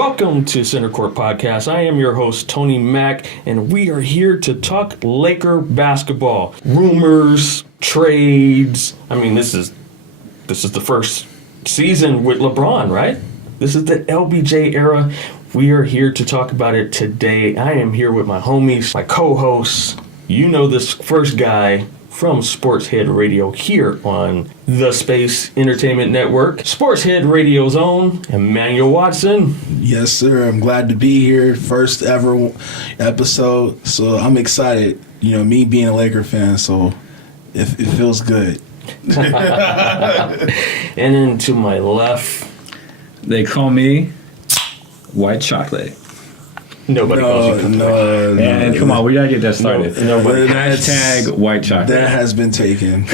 Welcome to Center Court Podcast. I am your host, Tonee Mac, and we are here to talk Laker basketball. Rumors, trades. I mean, this is the first season with LeBron, right? This is the LBJ era. We are here to talk about it today. I am here with my homies, my co-hosts. You know this first guy from sportsheadradio here on the Space Entertainment Network. sportsheadradios own Emmanuel Watson. Yes, sir. I'm glad to be here. First ever episode. So I'm excited. You know, me being a Laker fan, so it feels good. And then to my left, they call me White Chocolate. Nobody calls you. No. And come on, we gotta get that started. Nobody. Hashtag White Chocolate. That has been taken.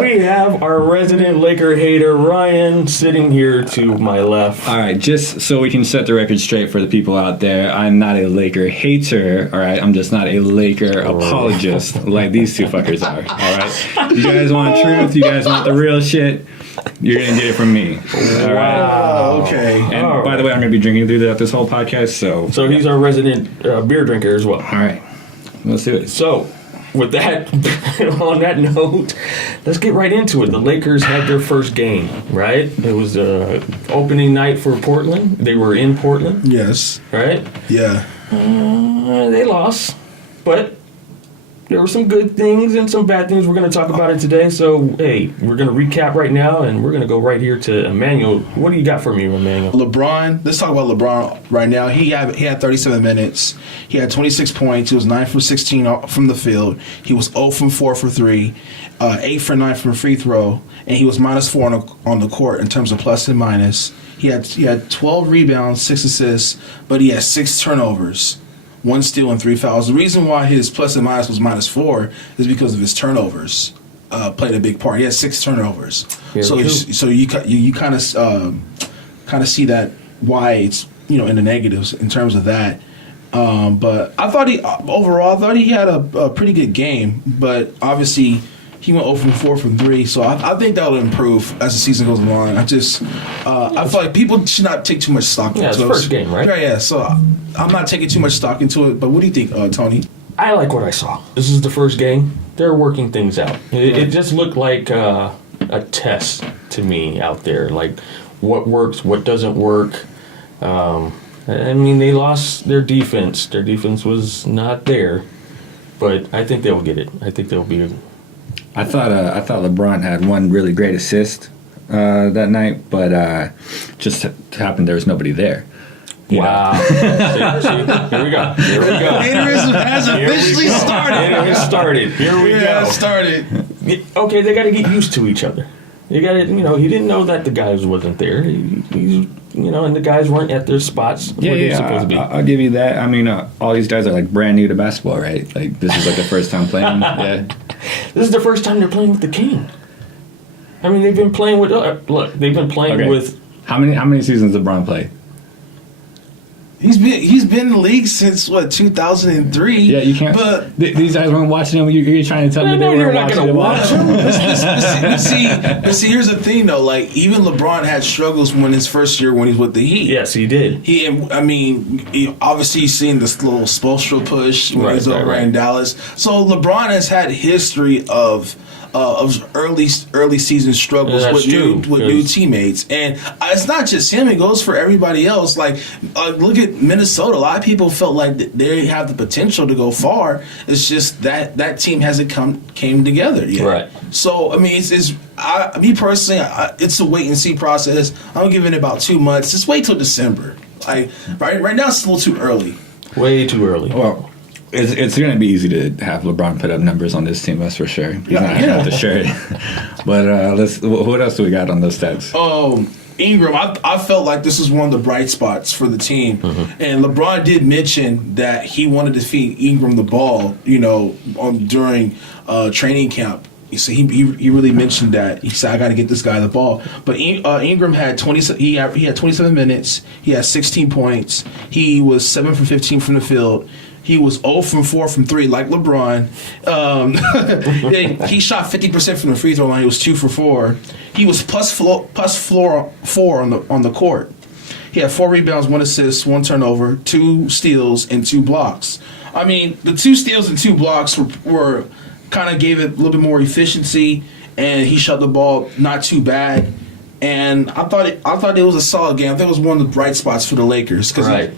We have our resident Laker hater, Ryan, sitting here to my left. All right, just so we can set the record straight for the people out there, I'm not a Laker hater, all right? I'm just not a Laker apologist like these two fuckers are, all right? You guys want truth? You guys want the real shit? You're going to get it from me. All right. Wow. Okay. And by the way, I'm going to be drinking through this whole podcast, So he's our resident beer drinker as well. All right. Let's do it. So, with that, on that note, let's get right into it. The Lakers had their first game, right? It was opening night for Portland. They were in Portland. Yes. Right? Yeah. They lost, but there were some good things and some bad things. We're going to talk about it today. So, hey, we're going to recap right now, and we're going to go right here to Emmanuel. What do you got for me, Emmanuel? LeBron. Let's talk about LeBron right now. He had 37 minutes. He had 26 points. He was 9 for 16 from the field. He was 0 from 4 for 3, 8 for 9 from a free throw, and he was -4 on the court in terms of plus and minus. He had 12 rebounds, 6 assists, but he had 6 turnovers. 1 steal and 3 fouls. The reason why his plus and minus was -4 is because of his turnovers. Played a big part. He had 6 turnovers. Yeah, so you kind of see that why it's in the negatives in terms of that. But I thought he had a pretty good game. But obviously he went 0 from 4 from 3, so I think that will improve as the season goes along. I feel like people should not take too much stock into it. Yeah, it's the first game, right? Yeah, so I'm not taking too much stock into it, but what do you think, Tony? I like what I saw. This is the first game. They're working things out. It just looked like a test to me out there, like what works, what doesn't work. I mean, they lost their defense. Their defense was not there, but I think they'll get it. I think they'll be I thought LeBron had one really great assist that night, but just happened there was nobody there. Wow. See, here we go. Haterism has officially started. It has started. Here we go. It started. Okay, they got to get used to each other. You got to, he didn't know that the guys wasn't there. He's, and the guys weren't at their spots where they're supposed to be. I'll give you that. I mean, all these guys are like brand new to basketball, right? Like this is like the first time playing. Yeah. This is the first time they're playing with the King. I mean, they've been playing with. They've been playing with. How many seasons LeBron played? He's been in the league since 2003. Yeah, you can't. But these guys weren't watching him. You're trying to tell me they weren't watching him. But see, here's the thing though. Like even LeBron had struggles his first year when he was with the Heat. Yes, he did. Obviously he's seen this little Spoelstra push when he's over in Dallas. So LeBron has had history of early season struggles with new teammates, and it's not just him; it goes for everybody else. Like look at Minnesota. A lot of people felt like they have the potential to go far. It's just that team hasn't came together yet. Right. So I mean, me personally, it's a wait and see process. I'm giving it about 2 months. Just wait till December. Like right now, it's a little too early. Way too early. Well, it's going to be easy to have LeBron put up numbers on this team, that's for sure. He's not going to have to share it. But what else do we got on those stats? Ingram, I felt like this was one of the bright spots for the team. Mm-hmm. And LeBron did mention that he wanted to feed Ingram the ball, during training camp. So he really mentioned that. He said, I got to get this guy the ball. But Ingram had 27 minutes. He had 16 points. He was 7 for 15 from the field. He was 0 from 4 from 3, like LeBron. He shot 50% from the free throw line. He was 2 for 4. He was plus 4 on the court. He had 4 rebounds, 1 assist, 1 turnover, 2 steals, and 2 blocks. I mean, the 2 steals and 2 blocks were kind of gave it a little bit more efficiency, and he shot the ball not too bad. And I thought it was a solid game. I think it was one of the bright spots for the Lakers. Right.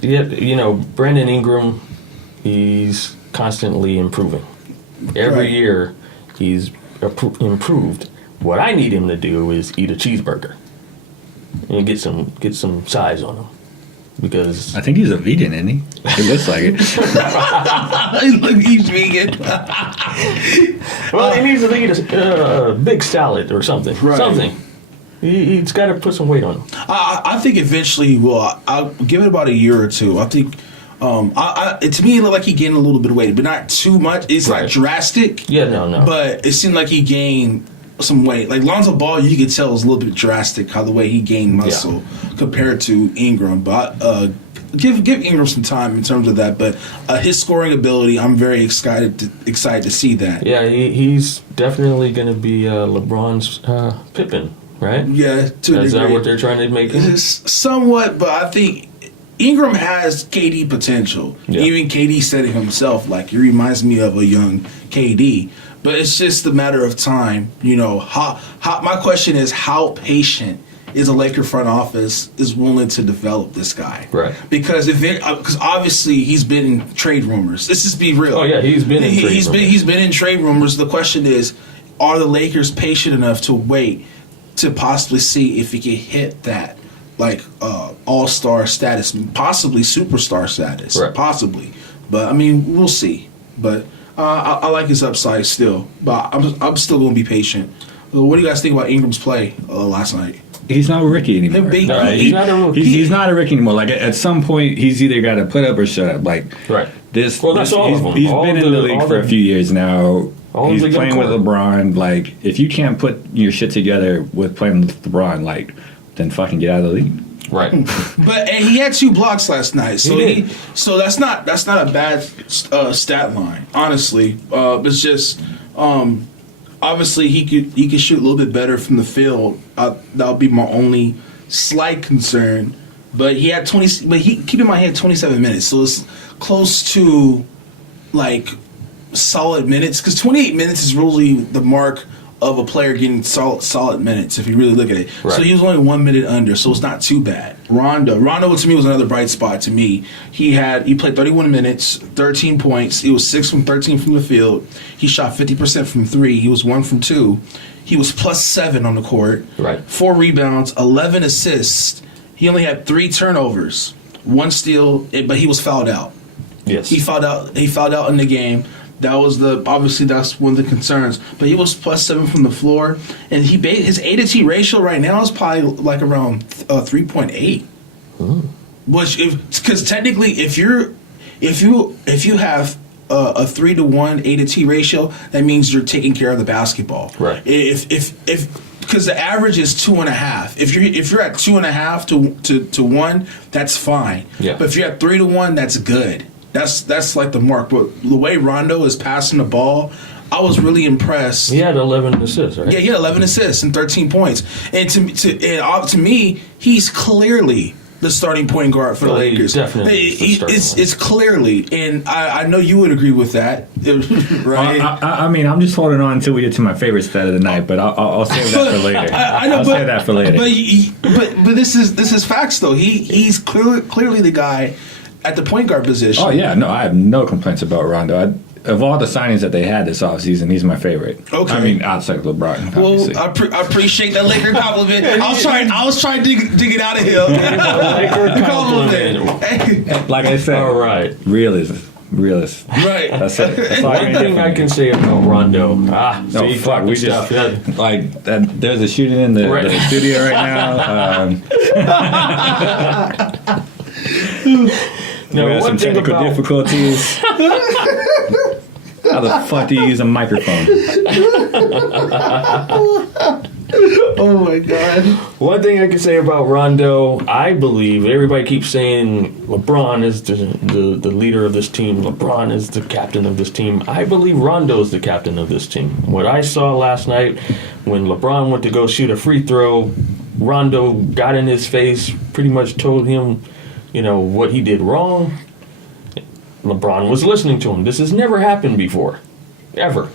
Yeah, Brandon Ingram, he's constantly improving. Every year, he's improved. What I need him to do is eat a cheeseburger and get some size on him, because I think he's a vegan, isn't he? It looks like it. Look, he's vegan. well, he needs to eat a big salad or something. Right. Something. He's got to put some weight on him. I think eventually he will. I'll give it about a year or two. I think. To me, it looked like he gained a little bit of weight, but not too much. It's Right. not drastic. Yeah, no. But it seemed like he gained some weight. Like Lonzo Ball, you could tell was a little bit drastic how the way he gained muscle compared to Ingram. But give Ingram some time in terms of that. But his scoring ability, I'm very excited to see that. Yeah, he's definitely going to be LeBron's Pippen, right? Yeah, to a Is that degree. what they're trying to make him? Somewhat, but I think Ingram has KD potential. Yeah. Even KD said it himself, like, he reminds me of a young KD. But it's just a matter of time. My question is, how patient is a Laker front office is willing to develop this guy? Right. Because obviously he's been in trade rumors. Let's just be real. Oh, yeah, he's been in trade rumors. He's been in trade rumors. The question is, are the Lakers patient enough to wait to possibly see if he can hit that, like, all-star status, possibly superstar status, Right. possibly. But I mean, we'll see. But I like his upside still. But I'm still going to be patient. What do you guys think about Ingram's play last night? He's not a rookie anymore. No, right? he's not a rookie. He's not a rookie anymore. Like at some point, he's either got to put up or shut up. Like Right. this. Well, that's all of them. He's All been the- in the league all for the- a few years now. all He's the young playing with core. LeBron. Like if you can't put your shit together with playing with LeBron, like then fucking get out of the league. Right. But and he had 2 blocks last night, so He did. so that's not a bad stat line, honestly. It's just obviously he could shoot a little bit better from the field. That would be my only slight concern. But he had 20. But keep in mind he had 27 minutes, so it's close to like solid minutes, because 28 minutes is really the mark of a player getting solid minutes if you really look at it. Right. So he was only 1 minute under, so it's not too bad. Rondo to me was another bright spot to me. He played 31 minutes, 13 points. He was 6 from 13 from the field. He shot 50% from 3. He was 1 from 2. He was +7 on the court. Right. 4 rebounds, 11 assists. He only had 3 turnovers, 1 steal, but he was fouled out. Yes. He fouled out in the game. Obviously that's one of the concerns. But he was +7 from the floor, and his A to T ratio right now is probably like around 3.8. Which, because technically, if you have a 3-to-1 A to T ratio, that means you're taking care of the basketball. Right. If because the average is 2.5. If you're at 2.5 to 1, that's fine. Yeah. But if you're at 3-to-1, that's good. That's like the mark. But the way Rondo is passing the ball, I was really impressed. He had 11 assists, right? Yeah, he had 11 assists and 13 points. And to me, he's clearly the starting point guard for the Well, he Lakers. definitely is the starting It's clearly, and I know you would agree with that, right? I mean, I'm just holding on until we get to my favorite stat of the night, but I'll save that for later. I know, I'll save that for later. But this is facts though. He's clearly the guy at the point guard position. Oh yeah, no, I have no complaints about Rondo. Of all the signings that they had this offseason, he's my favorite. Okay. I mean, outside of LeBron, obviously. Well, I appreciate that Laker compliment. I was trying to dig it out of him. Laker Compliment. Hey. Like I said, All right. realist. Right. That's it. That's all One I thing I can say about Rondo. No, See, fuck, we just stuff. Yeah. like that. There's a shooting in the Right. studio right now. No, we have some one thing technical about difficulties. How the fuck do you use a microphone? Oh my God. One thing I can say about Rondo, I believe everybody keeps saying LeBron is the leader of this team. LeBron is the captain of this team. I believe Rondo is the captain of this team. What I saw last night when LeBron went to go shoot a free throw, Rondo got in his face, pretty much told him, what he did wrong. LeBron was listening to him. This has never happened before, ever,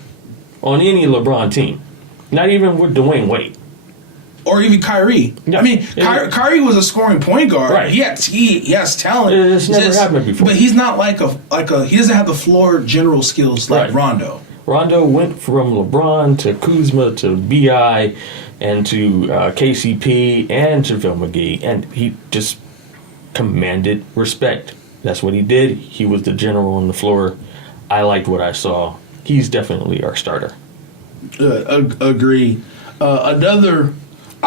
on any LeBron team. Not even with Dwayne Wade. Or even Kyrie. Yeah. I mean, Kyrie was a scoring point guard. Right. He has talent. It's never happened before. But he's not like a he doesn't have the floor general skills like Right. Rondo. Rondo went from LeBron to Kuzma to B.I. and to KCP and JaVale McGee, and he just commanded respect. That's what he did. He was the general on the floor. I liked what I saw. He's definitely our starter. Agree.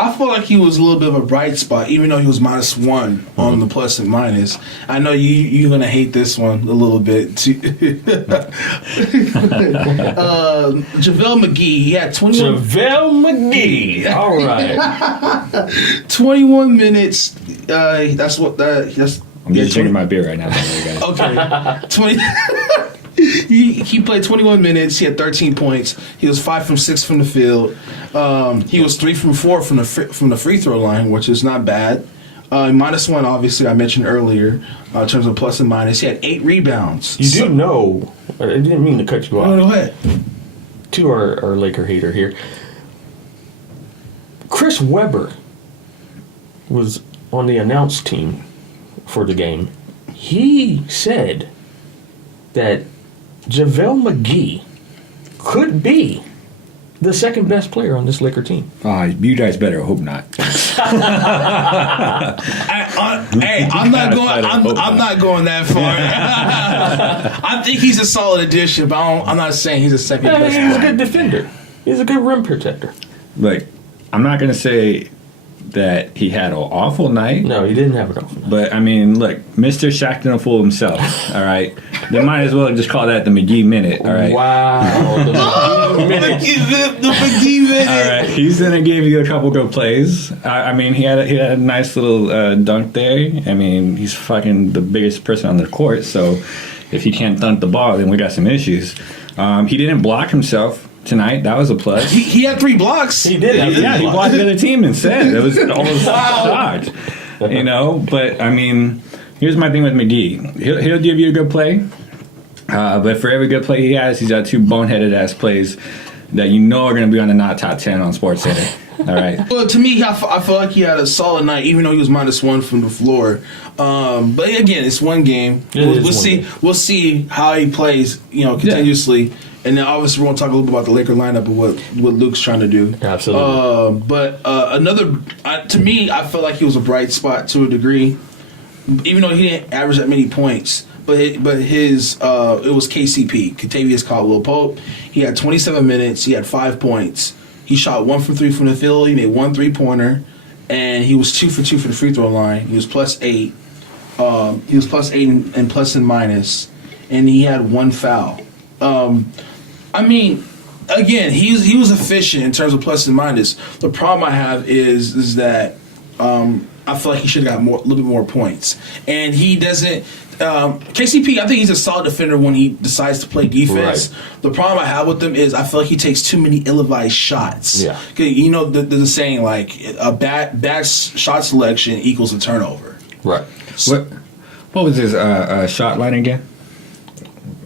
I feel like he was a little bit of a bright spot, even though he was -1 on the plus and minus. I know you're gonna hate this one a little bit too. JaVale McGee, he had 21. JaVale McGee. All right. 21 minutes. That's what. That's. I'm just drinking my beer right now. Guys. Okay. 20. He played 21 minutes. He had 13 points. He was 5 from 6 from the field. He was 3 from 4 from the free throw line, which is not bad. -1, obviously, I mentioned earlier in terms of plus and minus. He had 8 rebounds. You do know. I didn't mean to cut you off. Go ahead. To our Laker hater here. Chris Webber was on the announce team for the game. He said that JaVale McGee could be the second best player on this Laker team. You guys better hope not. I'm not going that far. I think he's a solid addition, but I'm not saying he's a second best He's a player. good defender. He's a good rim protector. Like, I'm not going to say that he had an awful night. No, he didn't have it off. But, I mean, look, Mr. Shaqtin' a fool himself, all right? They might as well just call that the McGee minute, all right? Wow. The McGee minute. All right, he's going to give you a couple good plays. I mean, he had a nice little dunk there. I mean, he's fucking the biggest person on the court, so if he can't dunk the ball, then we got some issues. He didn't block himself tonight. That was a plus. He had 3 blocks. He did. He blocked the other team instead. It was almost shocked. But I mean, here's my thing with McGee. He'll give you a good play, but for every good play he has, he's got 2 boneheaded ass plays that you know are going to be on the not top 10 on SportsCenter. All right. Well, to me, I feel like he had a solid night, even though he was -1 from the floor. But again, it's one game. We'll see how he plays, continuously. And then obviously we're going to talk a little bit about the Laker lineup and what Luke's trying to do. Absolutely. To me, I felt like he was a bright spot to a degree, even though he didn't average that many points. But it was KCP, Kentavious Caldwell-Pope. He had 27 minutes. He had 5 points. He shot 1 for 3 from the field. He made 1 3-pointer, and he was 2 for 2 for the free throw line. He was +8. He was +8 in plus and minus, and he had 1 foul. I mean, again, he was efficient in terms of plus and minus. The problem I have is that I feel like he should have got a little bit more points, and he doesn't. KCP, I think he's a solid defender when he decides to play defense. Right. The problem I have with him is I feel like he takes too many ill-advised shots. Yeah. You know the saying, like, a bad shot selection equals a turnover. Right. What was his shot line again?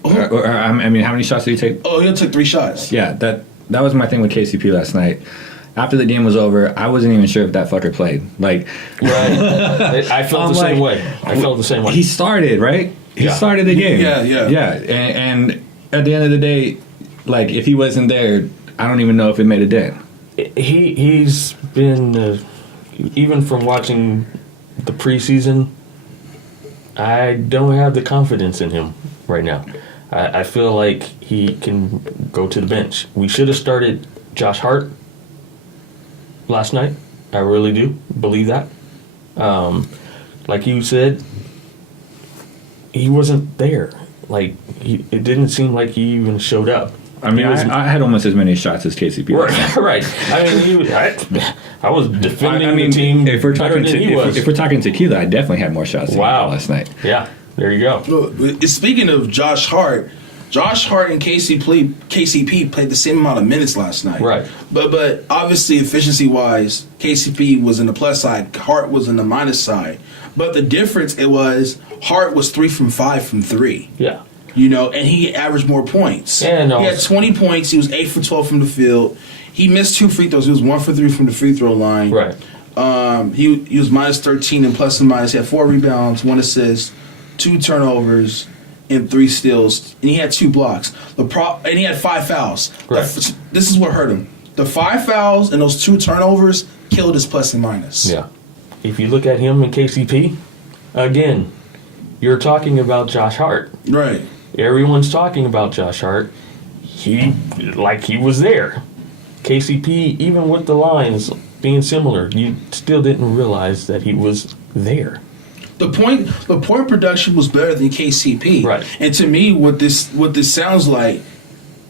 I mean, how many shots did he take? Oh, he took 3 shots. Yeah, that was my thing with KCP last night. After the game was over, I wasn't even sure if that fucker played. Like, right. I felt the same way. He started, right? He started the game. Yeah. And at the end of the day, like, if he wasn't there, I don't even know if it made a dent. He's been, even from watching the preseason, I don't have the confidence in him right now. I feel like he can go to the bench. We should have started Josh Hart last night. I really do believe that. Like you said, he wasn't there. Like, it didn't seem like he even showed up. I mean, I had almost as many shots as KCP. Right. I mean, I was defending the team. If we're talking tequila, I definitely had more shots than last night. Yeah. There you go. Speaking of Josh Hart, Josh Hart and KCP played the same amount of minutes last night. Right. But obviously, efficiency-wise, KCP was in the plus side. Hart was in the minus side. But the difference, it was Hart was 3 from 5 from 3. Yeah. And he averaged more points. And he had 20 points. He was 8 for 12 from the field. He missed 2 free throws. He was 1 for 3 from the free throw line. Right. He was minus 13 in plus and minus. He had 4 rebounds, 1 assist, 2 turnovers, and 3 steals. And he had 2 blocks. And he had 5 fouls. Right. This is what hurt him. The 5 fouls and those 2 turnovers killed his plus and minus. Yeah. If you look at him and KCP, again, you're talking about Josh Hart. Right. Everyone's talking about Josh Hart. He was there. KCP, even with the lines being similar, you still didn't realize that he was there. The point production was better than KCP. Right. And to me, what this sounds like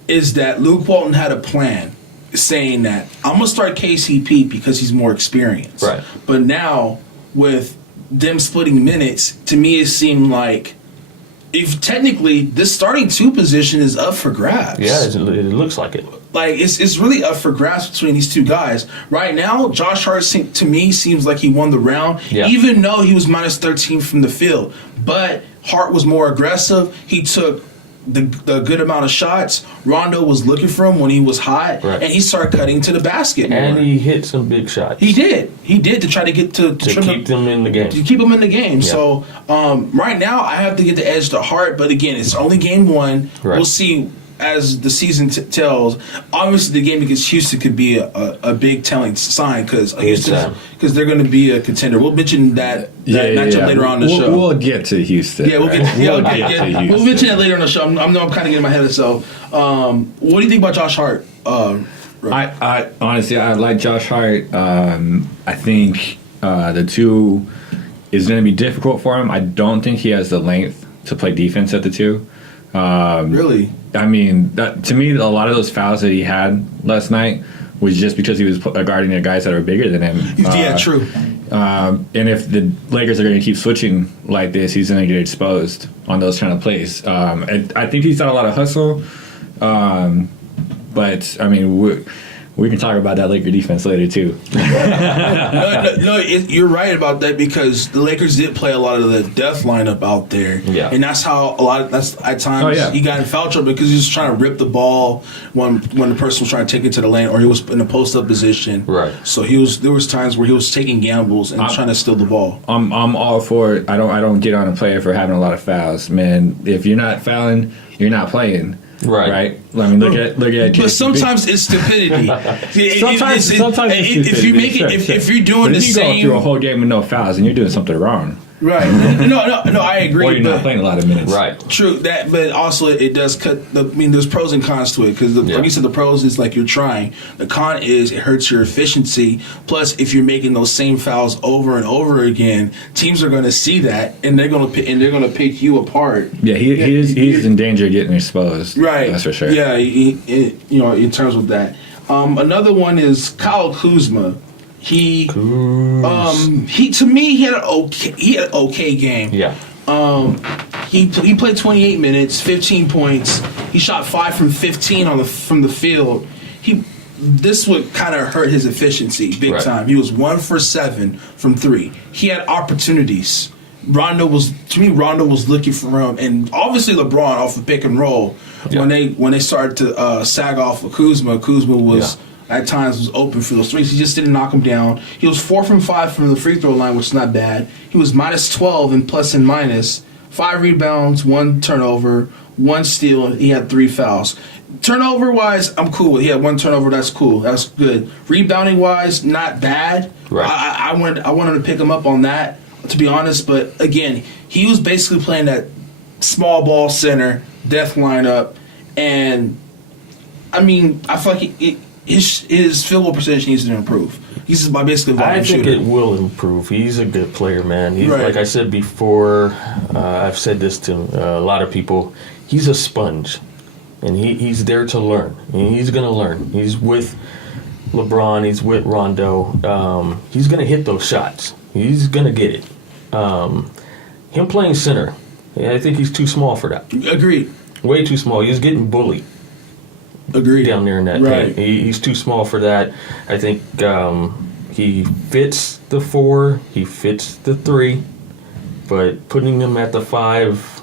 is that Luke Walton had a plan, saying that I'm gonna start KCP because he's more experienced. Right. But now with them splitting minutes, to me it seemed like if technically this starting 2 position is up for grabs. Yeah, it looks like it. Like it's really up for grabs between these 2 guys right now. Josh Hart to me seems like he won the round, even though he was minus 13 from the field. But Hart was more aggressive. He took the good amount of shots. Rondo was looking for him when he was hot, right. and he started cutting to the basket more. And he hit some big shots. He did to try to get to keep them in the game. To keep them in the game. Yeah. So right now I have to get the edge to Hart, but again, it's only game 1. Right. We'll see as the season tells. Obviously, the game against Houston could be a big telling sign because they're going to be a contender. We'll mention that matchup later on in the show. We'll get to Houston. Yeah, we'll get to Houston. We'll mention that later on the show. I'm kind of getting my head of myself. What do you think about Josh Hart? I honestly, I like Josh Hart. I think the 2 is going to be difficult for him. I don't think he has the length to play defense at the 2. Really? I mean, to me, a lot of those fouls that he had last night was just because he was guarding the guys that are bigger than him. Yeah, true. And if the Lakers are going to keep switching like this, he's going to get exposed on those kind of plays. I think he's done a lot of hustle. But, I mean, we can talk about that Laker defense later, too. You're right about that because the Lakers did play a lot of the death lineup out there. Yeah. And that's how that's at times he got in foul trouble because he was trying to rip the ball when the person was trying to take it to the lane or he was in a post-up position. Right. So there was times where he was taking gambles and trying to steal the ball. I'm all for it. I don't get on a player for having a lot of fouls. Man, if you're not fouling, you're not playing. Right. I mean, look at. But sometimes it's stupidity. Sometimes it's stupidity. If you make it, if you're doing the same, you go through a whole game with no fouls, and you're doing something wrong. Right. No, I agree. Or you're not playing a lot of minutes. Right. True. But also it does cut. There's pros and cons to it because, like you said, the pros is like you're trying. The con is it hurts your efficiency. Plus, if you're making those same fouls over and over again, teams are going to see that and they're going to pick you apart. Yeah, he's in danger of getting exposed. Right. That's for sure. Yeah. In terms of that, another one is Kyle Kuzma. He to me he had an okay game. Yeah. He played 28 minutes, 15 points. He shot 5 from 15 from the field. This would kind of hurt his efficiency big time. He was 1 for 7 from 3. He had opportunities. Rondo was looking for him, and obviously LeBron off the pick and roll when they started to sag off of Kuzma. Kuzma was. At times was open for those threes. He just didn't knock him down. He was 4 from 5 from the free throw line, which is not bad. He was minus 12 in plus and minus. 5 rebounds, 1 turnover, 1 steal. He had 3 fouls. Turnover wise, I'm cool with. He had 1 turnover. That's cool. That's good. Rebounding wise, not bad. Right. I wanted to pick him up on that, to be honest. But again, he was basically playing that small ball center death lineup, and I mean, I feel like his field goal percentage needs to improve. He's basically a volume shooter. I think it will improve. He's a good player, man. He's, right. Like I said before, I've said this to a lot of people, he's a sponge. And he's there to learn. And he's going to learn. He's with LeBron. He's with Rondo. He's going to hit those shots. He's going to get it. Him playing center, I think he's too small for that. Agreed. Way too small. He's getting bullied Agreed. down there in that Right. paint. He's too small for that. I think he fits the 4. He fits the 3. But putting him at the 5,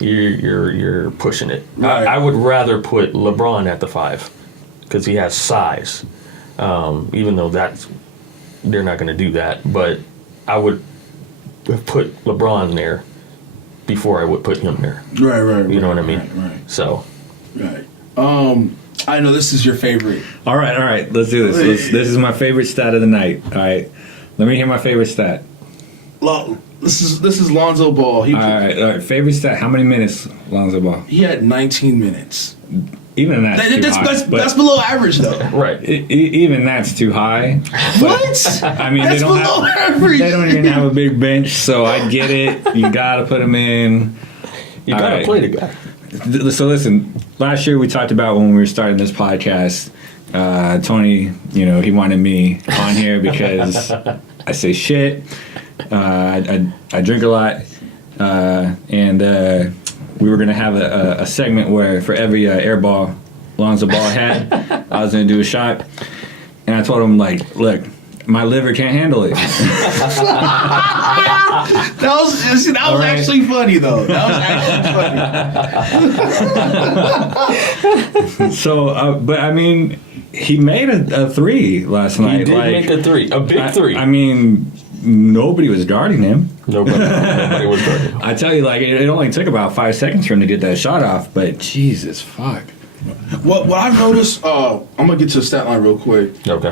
you're pushing it. Right. I would rather put LeBron at the 5 because he has size. Even though they're not going to do that, but I would have put LeBron there before I would put him there. Right. You know what I mean? Right. So, Right. I know this is your favorite. All right. Let's do this. This is my favorite stat of the night. All right. Let me hear my favorite stat. This is Lonzo Ball. All right. Favorite stat. How many minutes Lonzo Ball? He had 19 minutes. Even That's below average, though. right. Even that's too high. What? I mean, That's below average. They don't even have a big bench, so I get it. You gotta put him in. You got to play the guy. So listen, last year we talked about when we were starting this podcast, Tony, he wanted me on here because I say shit. I drink a lot, and we were gonna have a segment where for every air ball Lonzo Ball had, I was gonna do a shot, and I told him look, my liver can't handle it. That was actually funny, though. That was actually funny. So, but I mean, he made a 3 last night. He did make a 3, a big 3. I mean, nobody was guarding him. Nobody was guarding him. I tell you, it only took about 5 seconds for him to get that shot off, but Jesus fuck. What I've noticed, I'm gonna get to the stat line real quick. Okay.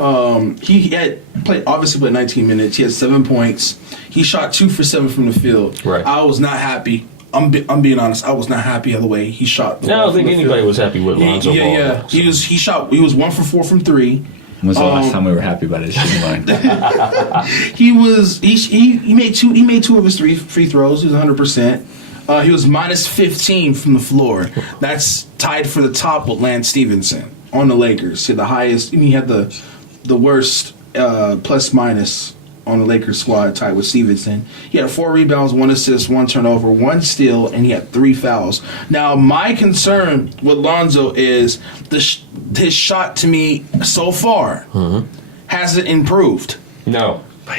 He had obviously played 19 minutes. He had 7 points. He shot 2 for 7 from the field. Right. I was not happy. I'm being honest. I was not happy of the way he shot. I don't think anybody was happy with Lonzo Ball. Yeah. He was 1 for 4 from 3. When was the last time we were happy about his shooting line? He made 2 of his 3 free throws. He was 100%. He was minus 15 from the floor. That's tied for the top with Lance Stevenson on the Lakers. He had the highest. He had the worst plus minus on the Lakers squad, tied with Stevenson. He had 4 rebounds, 1 assist, 1 turnover, 1 steal, and he had 3 fouls. Now, my concern with Lonzo is his shot to me so far hasn't improved. No. It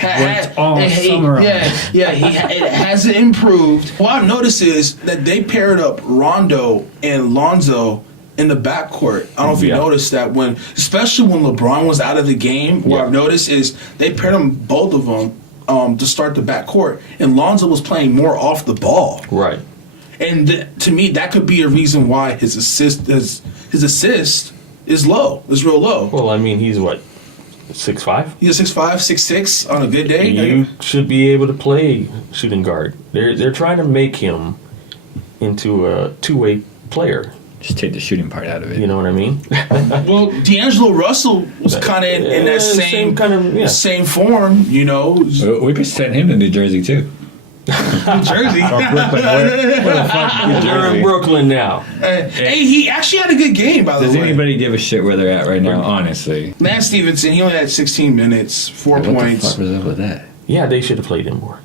hasn't improved. What I've noticed is that they paired up Rondo and Lonzo in the backcourt. I don't know if you noticed that especially when LeBron was out of the game. What I've noticed is they paired both of them to start the backcourt, and Lonzo was playing more off the ball. Right. And to me, that could be a reason why his assist is low. Is real low. Well, I mean, he's what? 6'5"? He's a 6'5", 6'6" on a good day. You should be able to play shooting guard. They're trying to make him into a 2-way player. Just take the shooting part out of it. You know what I mean? Well, D'Angelo Russell was kind of in that same form, We could send him to New Jersey too. New Jersey. Or Brooklyn. Where the fuck is They're in Brooklyn now. Hey, he actually had a good game, by the way. Does anybody give a shit where they're at right now, honestly? Lance Stevenson, he only had 16 minutes, 4 points. What the fuck was up with that? Yeah, they should have played him more.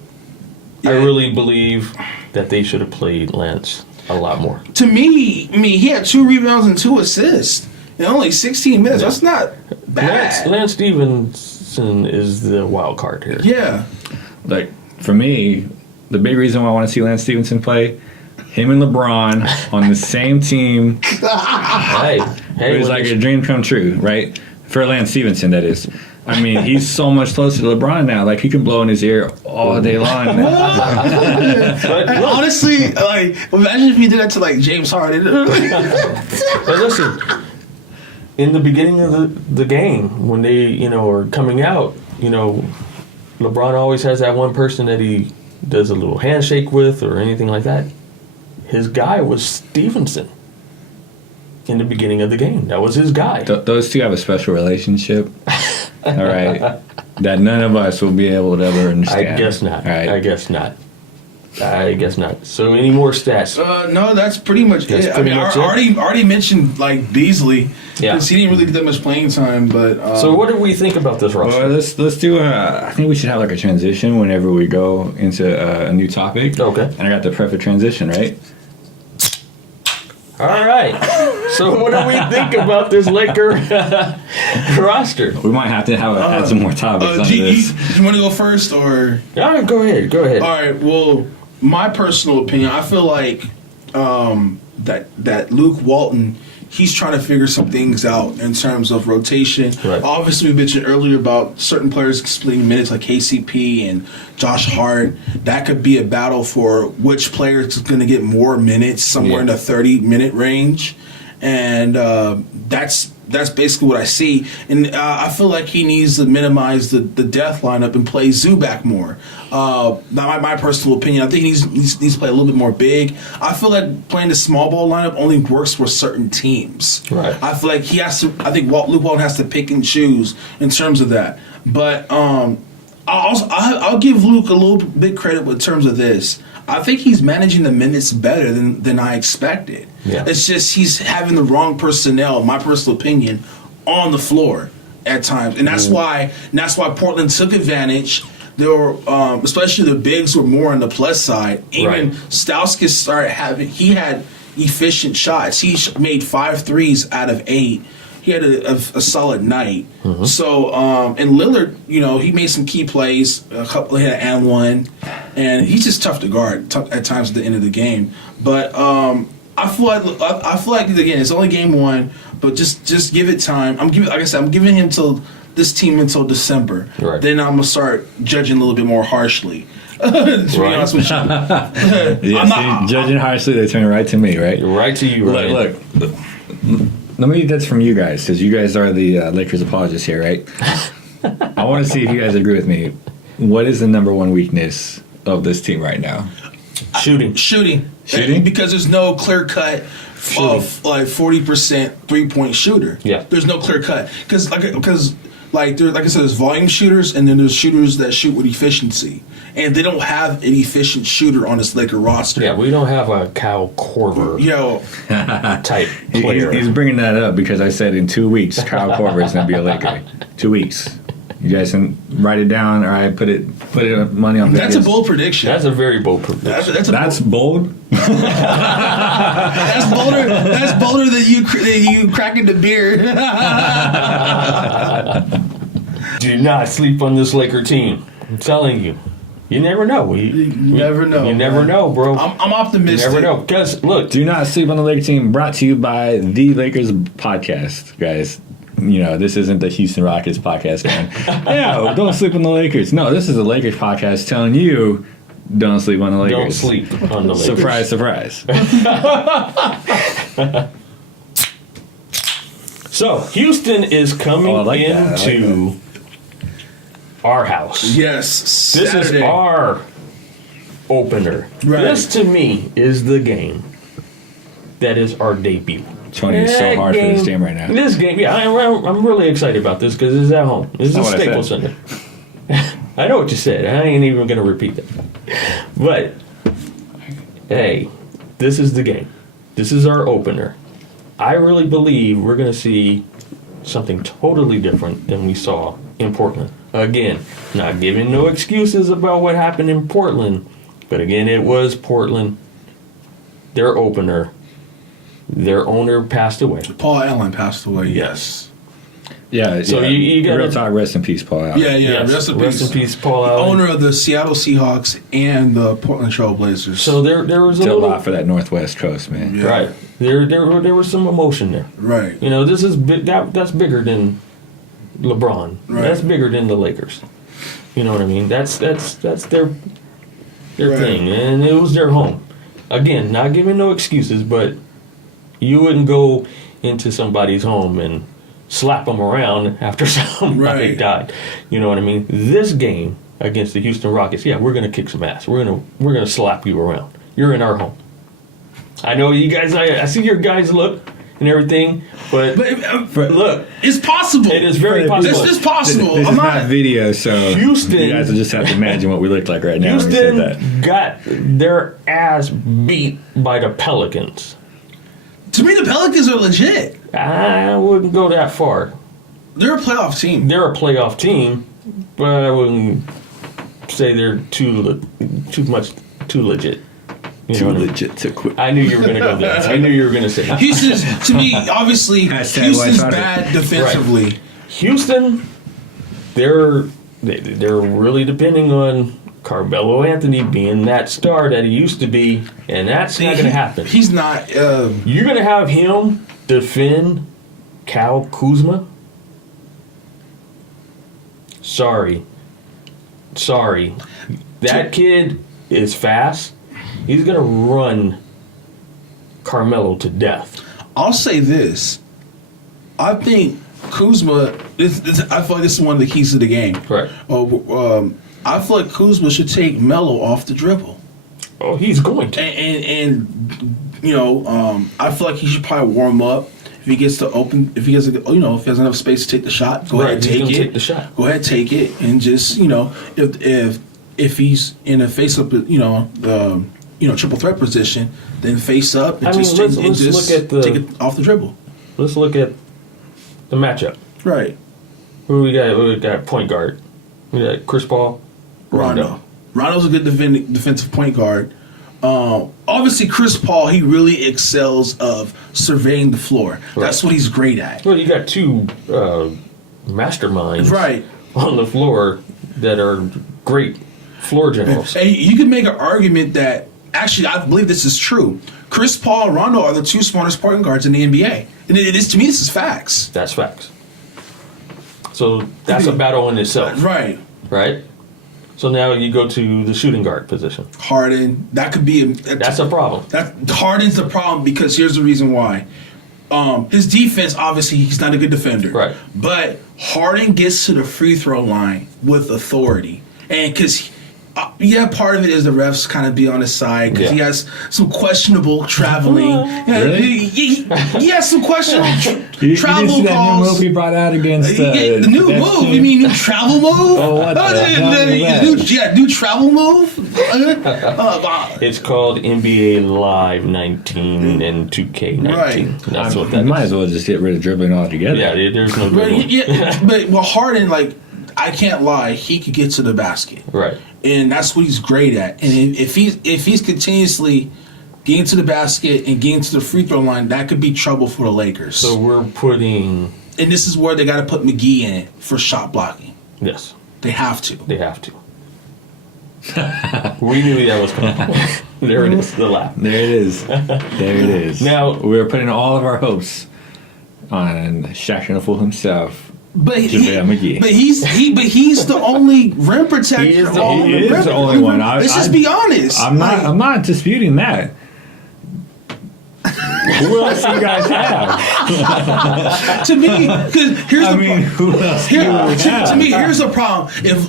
I really believe that they should have played Lance a lot more. To me, he had 2 rebounds and 2 assists in only 16 minutes. That's not bad. Lance Stevenson is the wild card here. Yeah. For me, the big reason why I want to see Lance Stevenson play, him and LeBron on the same team. It was like a dream come true, right? For Lance Stevenson, that is. I mean, he's so much closer to LeBron now. He can blow in his ear all day long. Honestly, imagine if you did that to James Harden. But listen, in the beginning of the game, when they are coming out, LeBron always has that one person that he does a little handshake with or anything like that. His guy was Stevenson in the beginning of the game. That was his guy. Those two have a special relationship. All right. That none of us will be able to ever understand. I guess not. All right. I guess not. So any more stats? No, that's pretty much it. I already mentioned Beasley. Yeah. Because he didn't really get that much playing time, but so what do we think about this roster? Well, let's do I think we should have a transition whenever we go into a new topic. Okay. And I got the perfect transition, right? All right. So what do we think about this Laker roster? We might have to add some more topics on this. You want to go first, or? All right, go ahead. All right. Well, my personal opinion, I feel like that Luke Walton, he's trying to figure some things out in terms of rotation. Right. Obviously, we mentioned earlier about certain players splitting minutes like KCP and Josh Hart. That could be a battle for which player is going to get more minutes, somewhere in the 30-minute range. And that's basically what I see. And I feel like he needs to minimize the death lineup and play Zubac more. My personal opinion, I think he needs to play a little bit more big. I feel like playing the small ball lineup only works for certain teams. Right. I feel like he has to. I think Luke Walton has to pick and choose in terms of that. But I'll give Luke a little bit credit in terms of this. I think he's managing the minutes better than I expected. Yeah. It's just he's having the wrong personnel, my personal opinion, on the floor at times, and that's why Portland took advantage. There were, especially the bigs were more on the plus side. Even Stauskas started having. He had efficient shots. He made 5 threes out of 8. He had a solid night. Mm-hmm. So, and Lillard, he made some key plays. A couple, he had an and one, and he's just tough to guard at times at the end of the game. But I feel like again, it's only game 1, but just give it time. I'm giving him this team until December. Right. Then I'm gonna start judging a little bit more harshly. To be honest with you, Judging harshly, they turn right to me, right? Right to you, right? Look. Let me get this from you guys, because you guys are the Lakers apologists here, right? I want to see if you guys agree with me. What is the number one weakness of this team right now? Shooting. Because there's no clear cut of like 40% 3-point shooter. Yeah. There's no clear cut. Because like I said, there's volume shooters and then there's shooters that shoot with efficiency. And they don't have an efficient shooter on this Laker roster. Yeah, we don't have a Kyle Korver type player. He's bringing that up because I said in 2 weeks, Kyle Korver is going to be a Laker. 2 weeks. You guys can write it down, or I put it money on Vegas. That's a bold prediction. That's a very bold prediction. That's bold. That's bolder than you cracking the beer. Do not sleep on this Laker team. I'm telling you. You never know. You never know. You never know, bro. I'm optimistic. You never know. Because, look. Do not sleep on the Laker team. Brought to you by the Lakers podcast, guys. This isn't the Houston Rockets podcast, man. Yeah, don't sleep on the Lakers. No, this is the Lakers podcast telling you don't sleep on the Lakers. Don't sleep on the Lakers. Surprise, surprise. So, Houston is coming into our house. Yes, Saturday. This is our opener. Right. This, to me, is the game that is our debut. Tonee is so hard for this game right now. This game, yeah, I'm really excited about this because it's at home. This is a Staples Center. I know what you said. I ain't even going to repeat that. But, hey, this is the game. This is our opener. I really believe we're going to see something totally different than we saw in Portland. Again, not giving no excuses about what happened in Portland, but again, it was Portland, their opener. Their owner passed away. Paul Allen passed away, yes. Yeah, so you got real talk, rest in peace, Paul Allen. Yeah, yes. Rest in peace, Paul Allen. Owner of the Seattle Seahawks and the Portland Trail Blazers. So there was a lot for that Northwest Coast, man. Yeah. Right. There was some emotion there. Right. This is that's bigger than LeBron. Right. That's bigger than the Lakers. You know what I mean? That's their thing, and it was their home. Again, not giving no excuses, but you wouldn't go into somebody's home and slap them around after somebody died. You know what I mean? This game against the Houston Rockets, yeah, we're gonna kick some ass. We're gonna slap you around. You're in our home. I know you guys. I see your guys look and everything, but look, it's possible. It is very possible. This is possible. This is not video, so Houston, you guys will just have to imagine what we look like right now. Houston when we said that. got their ass beat by the Pelicans. To me, the Pelicans are legit. I wouldn't go that far. They're a playoff team. They're a playoff team, but I wouldn't say they're too legit. You Too know what I mean? legit to quit. I knew you were going to go there. I knew you were going to say that. Houston's, to me, obviously, Hashtag Houston's White Sox. bad defensively. Houston, they're really depending on Carmelo Anthony being that star that he used to be, and that's not going to happen. He's not. You're going to have him defend Kyle Kuzma? Sorry. That kid is fast. He's going to run Carmelo to death. I'll say this. I think Kuzma. I feel like this is one of the keys to the game. Right. I feel like Kuzma should take Melo off the dribble. Oh, he's going to. And you know, I feel like he should probably warm up. If he gets to open, if he has enough space to take the shot, go ahead and take it. Take the shot. Go ahead, take it, and just if he's in a face up, triple threat position, then face up and let's take it off the dribble. Let's look at the matchup. Right. Who we got? We got point guard. We got Chris Paul, Rondo. Rondo's a good defensive point guard. Obviously, Chris Paul, he really excels of surveying the floor. Right. That's what he's great at. Well, you got two masterminds Right. on the floor that are great floor generals. And you can make an argument that, actually, I believe this is true. Chris Paul and Rondo are the two smartest point guards in the NBA. And it is, to me, this is facts. That's facts. So that's a battle in itself. Right. Right? So now you go to the shooting guard position. Harden, that could be That's a problem. Harden's the problem because here's the reason why. His defense, obviously, he's not a good defender. Right. But Harden gets to the free throw line with authority. And because, part of it is the refs kind of be on his side because he has some questionable traveling. Really? He has some questionable travel you didn't see that calls. new move he brought out against The new move? team? You mean new travel move? Oh, what the hell is that? New travel move? It's called NBA Live 19 and 2K19. Right. That's what You that might is. as well just get rid of dribbling altogether. Yeah, there's no But, dribbling. Harden, I can't lie, he could get to the basket. Right. And that's what he's great at. And if he's continuously getting to the basket and getting to the free throw line, that could be trouble for the Lakers. So we're putting... And this is where they got to put McGee in it for shot blocking. Yes, They have to. they have to. We knew that was coming. There it is, the laugh. There it is. There it is. Now- we're putting all of our hopes on Shaq and the Fool himself. But JaVale McGee. he's the only rim protector. He is the on only- He is rim. the only one. Let's just be honest. I'm not disputing that. Who else do you guys have? To me, because Who else do you have? to me, here's the problem. If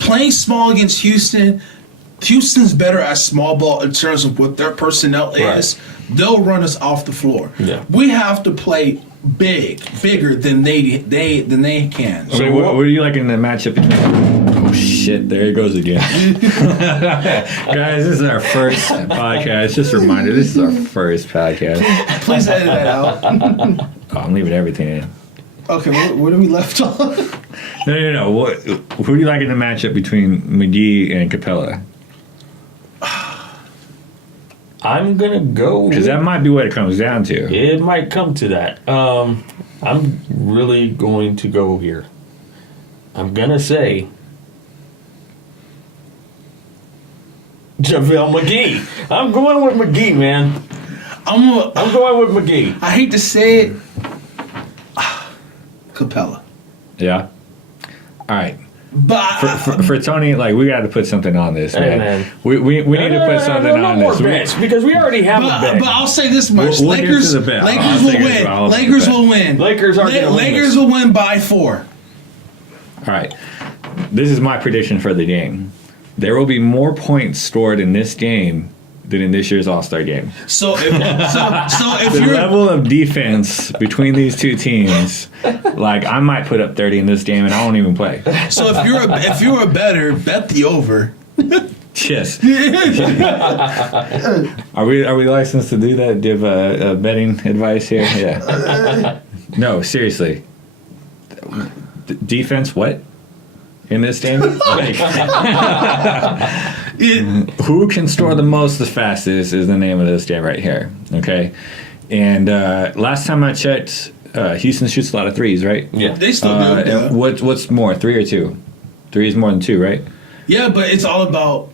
playing small against Houston's better at small ball in terms of what their personnel is. They'll run us off the floor. Yeah. We have to play bigger than they can. So what do you like in the matchup between? Oh shit! There it goes again. Guys, this is our first podcast. Just a reminder, this is our first podcast. Please edit that out. Oh, I'm leaving everything in. Okay, where do we left off? No. Who do you like in the matchup between McGee and Capella? I'm going to go... Because that might be what it comes down to. It might come to that. I'm really going to go here. I'm going to say... JaVale McGee. I'm going with McGee, man. I'm going with McGee. I hate to say it. Capella. Yeah. All right. But For Tony, we got to put something on this, Hey, man. man. We need to put something on more this. bets, because we already have a bet. But I'll say this much: We'll get Lakers, to the bet. Lakers I'll will take it as win. well. I'll Lakers take the will win. Lakers aren't gonna win Lakers this. will win by 4. All right. This is my prediction for the game. There will be more points scored in this game than in this year's All-Star game. So if The you're level of defense between these two teams, I might put up 30 in this game and I won't even play. so if you're a better, bet the over. Yes. Are we licensed to do that? Do you have betting advice here? Yeah. No, seriously. Defense, what? In this game? Who can score the most the fastest is the name of this game right here. Okay, and last time I checked, Houston shoots a lot of threes, right? Yeah. They still do. Yeah. What's more, 3 or 2? 3 is more than 2, right? Yeah, but it's all about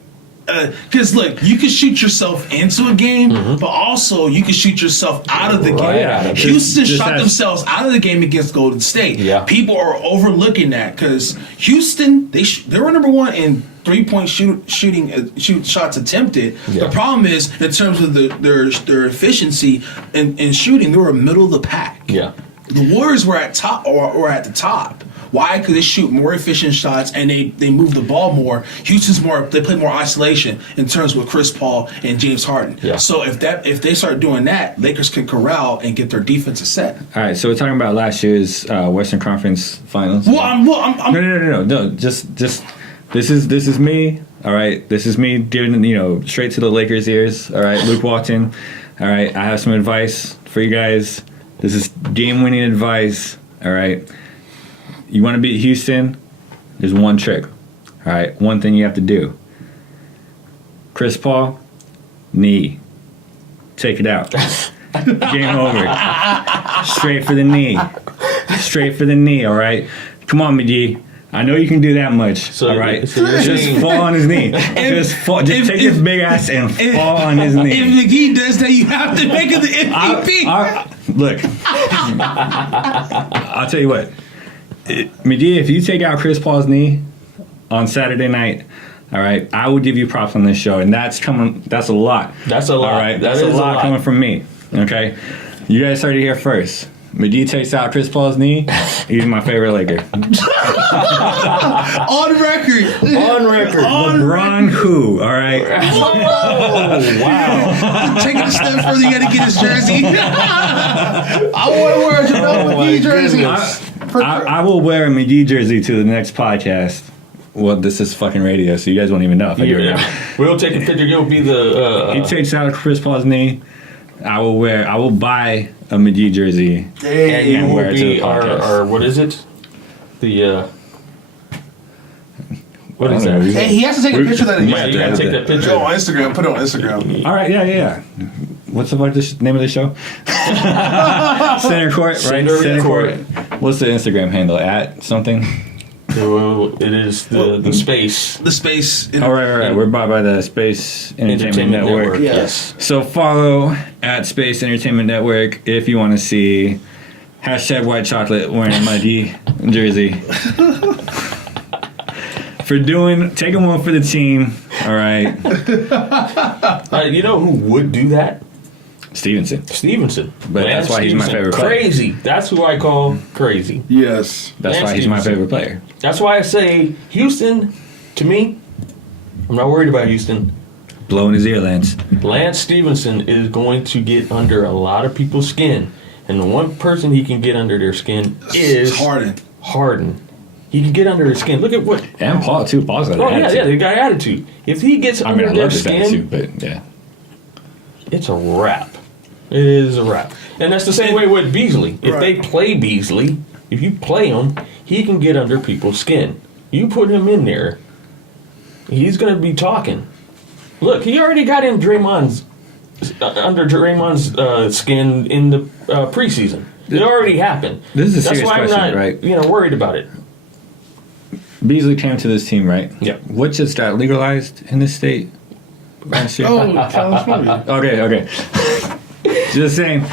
because look, you can shoot yourself into a game, but also you can shoot yourself out of the game. Yeah. Houston Just shot as- themselves out of the game against Golden State. Yeah. People are overlooking that because Houston they were number one in 3-point shooting shots attempted. Yeah. The problem is in terms of their efficiency in shooting, they were middle of the pack. Yeah. The Warriors were at top or at the top. Why? Because they shoot more efficient shots and they move the ball more. Houston's they play more isolation in terms with Chris Paul and James Harden. Yeah. So if they start doing that, Lakers can corral and get their defensive set. All right, so we're talking about last year's Western Conference Finals. I'm No. Just this is me. All right, this is me giving straight to the Lakers' ears. All right, Luke Watson. All right, I have some advice for you guys. This is game-winning advice. All right. You want to beat Houston? There's one trick. All right, one thing you have to do. Chris Paul, knee. Take it out. Game over. Straight for the knee. Straight for the knee, all right? Come on, McGee. I know you can do that much, So- all right? so you're Just saying- fall on his knee. Just take his big ass and fall on his knee. If McGee does that, you have to make it the MVP. Look, I'll tell you what. McGee, if you take out Chris Paul's knee on Saturday night, all right, I will give you props on this show, and that's a lot. That's a lot. All right, that's a lot coming from me. Okay, you guys heard it here first. McGee takes out Chris Paul's knee. He's my favorite Laker. On record. On record. LeBron who? All right. Oh, wow. Take it a step further, you got to get his jersey. I want to wear a JaVale McGee jersey. I will wear a McGee jersey to the next podcast. Well, this is fucking radio, so you guys won't even know if I do it now. We'll take a picture. You'll be the. He takes out Chris Paul's knee. I will buy a McGee jersey. And you wear will it to be the podcast. our what is it? The. What I is don't know. that? Hey, he has to take a picture of that. Yeah, you gotta take that Put it picture. on Instagram. Put it on Instagram. All right, yeah. What's the name of the show? Center Court, right? Center Court. What's the Instagram handle? At something? Well, it is the space. The space. Oh, right. We're bought by the Space Entertainment Network. Yes. So follow at Space Entertainment Network if you want to see #White Chocolate wearing my D jersey. For taking one for the team. All right. You know who would do that? Stevenson. Stevenson. But that's why he's my favorite player. Crazy. That's who I call crazy. Yes. That's Lance why he's my Stevenson. favorite player. That's why I say Houston, to me, I'm not worried about Houston. Blowing his ear, Lance. Lance Stevenson is going to get under a lot of people's skin. And the one person he can get under their skin is Harden. He can get under his skin. Look at what. And Paul, too. Paul's got an Oh, attitude. yeah, they got attitude. If he gets I under mean, I their love his skin, attitude, but yeah. it's a wrap. It is a wrap. And that's the same way with Beasley. If they play Beasley, if you play him, he can get under people's skin. You put him in there, he's going to be talking. Look, he already got in under Draymond's skin in the preseason. It already happened. This is a That's serious why question, I'm not, right? worried about it. Beasley came to this team, right? Yeah. What just got legalized in this state last year? California. Okay. Just saying.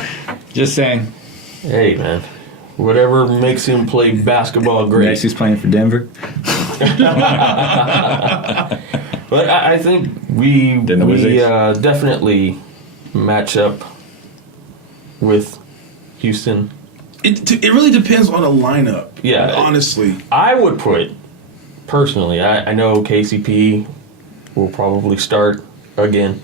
Hey, man. Whatever makes him play basketball great. Next he's playing for Denver. But I think we Wizards. definitely match up with Houston. It really depends on the lineup. Yeah. Honestly. I would put, personally, I know KCP will probably start again.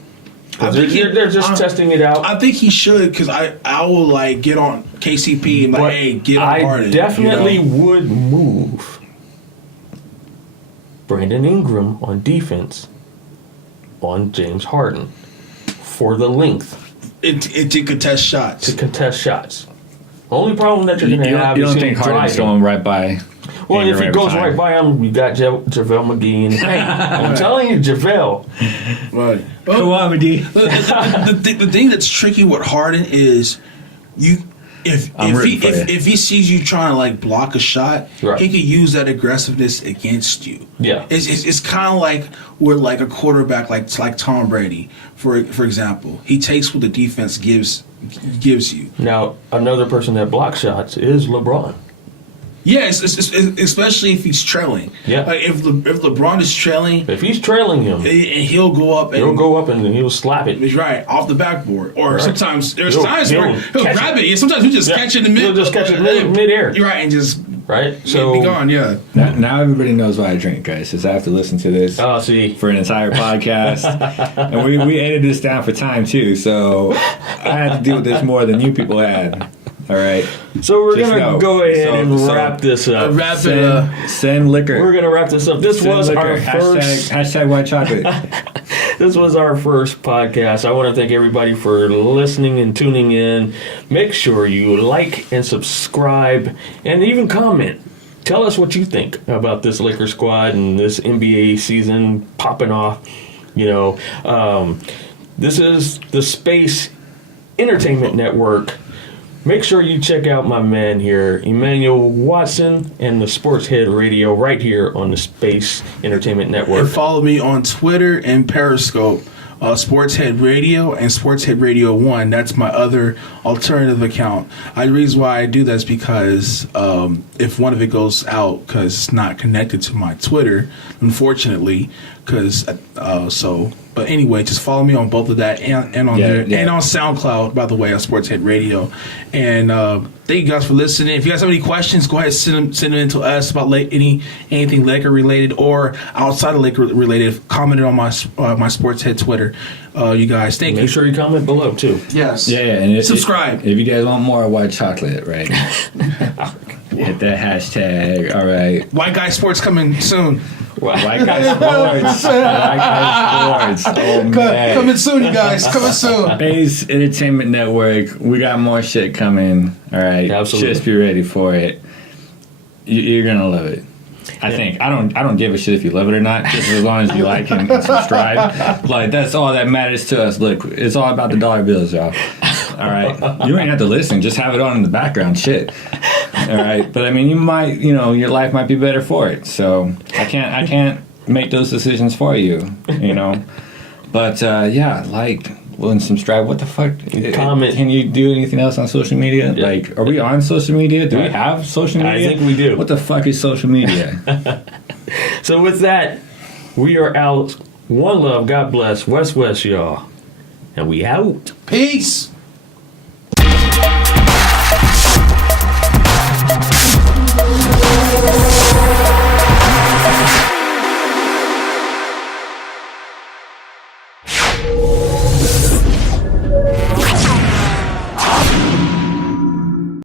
They're just testing it out. I think he should because I will get on KCP and But hey, get on Harden. I definitely would move Brandon Ingram on defense on James Harden for the length to contest shots. to contest shots. Only problem that you're going to have You is don't him think Harden's driving. going right by? Well, in if your he goes time. right by him, you got JaVale McGee. And, hey, I'm telling you, JaVale. Right. Come on, McGee. The thing that's tricky with Harden is if he sees you trying to like block a shot, Right. he could use that aggressiveness against you. Yeah. It's kind of like with like a quarterback like Tom Brady, for example. He takes what the defense gives you. Now, another person that blocks shots is LeBron. Yeah, it's especially if he's trailing. Yeah. Like if LeBron is trailing, If he's trailing him, and he'll go up and he'll go up and he'll slap it. He's right off the backboard, or Right. sometimes there's He'll- times where he'll catch grab it. it. Yeah, sometimes he'll just Yeah. catch it in the mid. He'll just catch it mid-air. You're right, and just Right? be So, gone. Yeah. Now everybody knows why I drink, guys, because I have to listen to this see. for an entire podcast. And we edited this down for time, too, so I had to deal with this more than you people had. All right? So we're Just going to know. go ahead and So- wrap this up. Wrap it up. Send liquor. We're going to wrap this up. This Send was liquor. our first... Hashtag white chocolate. This was our first podcast. I want to thank everybody for listening and tuning in. Make sure you like and subscribe and even comment. Tell us what you think about this Lakers squad and this NBA season popping off. This is the Space Entertainment Network. Make sure you check out my man here, Emmanuel Watson, and the Sportshead Radio right here on the Space Entertainment Network. And follow me on Twitter and Periscope, Sportshead Radio and Sportshead Radio 1. That's my other alternative account. The reason why I do that is because if one of it goes out because it's not connected to my Twitter, unfortunately, But anyway, just follow me on both of that and on there and on SoundCloud, by the way, on Sportshead Radio. And thank you guys for listening. If you guys have any questions, go ahead and send them in to us about anything Laker related or outside of Laker related. Comment it on my Sportshead Twitter. You guys, thank you. Make sure you comment below too. Yes. Yeah, and subscribe. If you guys want more white chocolate, right? Hit that hashtag. All right. White Guy Sports coming soon. White Guy Sports. White Guy Sports. Oh, man. Coming soon, you guys. Coming soon. Space Entertainment Network. We got more shit coming. All right. Absolutely. Just be ready for it. You're gonna love it. I think. I don't give a shit if you love it or not. Just as long as you like and subscribe. Like, that's all that matters to us. Look, it's all about the dollar bills, y'all. All right. You ain't have to listen. Just have it on in the background. Shit. All right. But I mean, you might, your life might be better for it. So I can't make those decisions for you. But like. Well, and subscribe. What the fuck? Comment. Can you do anything else on social media? Yeah. Like, are we on social media? Do we have social media? I think we do. What the fuck is social media? So with that, we are out. One love. God bless. West, y'all. And we out. Peace.